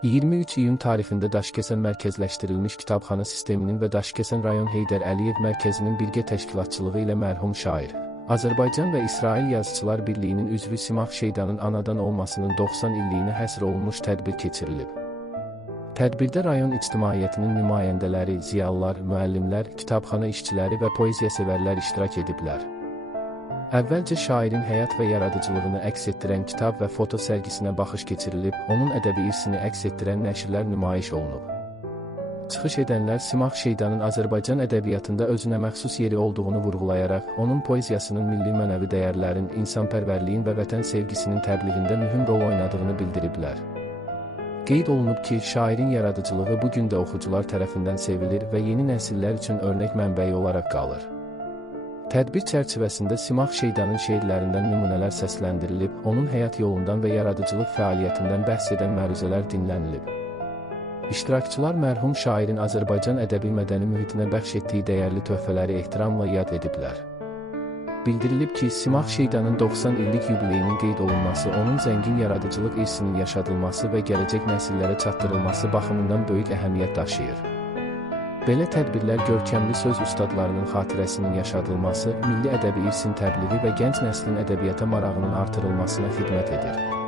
23 iyun tarixində Daşkəsən mərkəzləşdirilmiş kitabxana sisteminin və Daşkəsən rayon Heydər Əliyev mərkəzinin birgə təşkilatçılığı ilə mərhum şair, Azərbaycan və İsrail Yazıçılar Birliyinin üzvü Simah Şeydanın anadan olmasının 90 illiyinə həsr olunmuş tədbir keçirilib. Tədbirdə rayon ictimaiyyətinin nümayəndələri, ziyalılar, müəllimlər, kitabxana işçiləri və poeziya sevərlər iştirak ediblər. Əvvəlcə şairin həyat və yaradıcılığını əks etdirən kitab və foto sərgisinə baxış keçirilib, onun ədəbi irsini əks etdirən nəşrlər nümayiş olunub. Çıxış edənlər Simah Şeydanın Azərbaycan ədəbiyyatında özünə məxsus yeri olduğunu vurğulayaraq, onun poeziyasının milli mənəvi dəyərlərin, insanpərvərliyin və vətən sevgisinin təbliğində mühüm rol oynadığını bildiriblər. Qeyd olunub ki, şairin yaradıcılığı bu gün də oxucular tərəfindən sevilir və yeni nəsillər üçün örnək mənbəyi olaraq qalır. Tədbir çərçivəsində Simah Şeydanın şeirlərindən nümunələr səsləndirilib, onun həyat yolundan və yaradıcılıq fəaliyyətindən bəhs edən məruzələr dinlənilib. İştirakçılar mərhum şairin Azərbaycan ədəbi mədəni mühitinə bəxş etdiyi dəyərli töhfələri ehtiramla yad ediblər. Bildirilib ki, Simah Şeydanın 90 illik yubileyinin qeyd olunması, onun zəngin yaradıcılıq irsinin yaşadılması və gələcək nəsillərə çatdırılması baxımından böyük əhəmiyyət daşıyır. Belə tədbirlər görkəmli söz ustadlarının xatirəsinin yaşadılması, milli ədəbi irsin təbliği və gənc nəslin ədəbiyyata marağının artırılmasına xidmət edir.